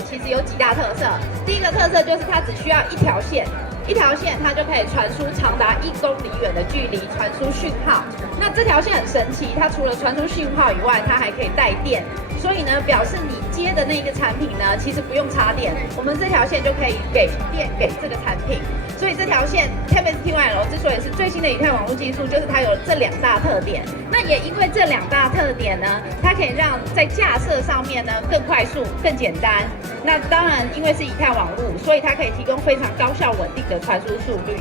其实有几大特色。第一个特色就是它只需要一条线它就可以传输长达1公里远的距离，传输讯号。那这条线很神奇，它除了传输讯号以外，它还可以带电。所以呢，表示你接的那个产品呢，其实不用插电，我们这条线就可以给电给这个产品。所以这条线 Taipei Nangang 之所以是最新的以太网络技术，就是它有这2大特点。那也因为这2大特点呢，它可以让在架设上面呢更快速、更简单。那当然，因为是以太网络，所以它可以提供非常高效稳定的传输速率。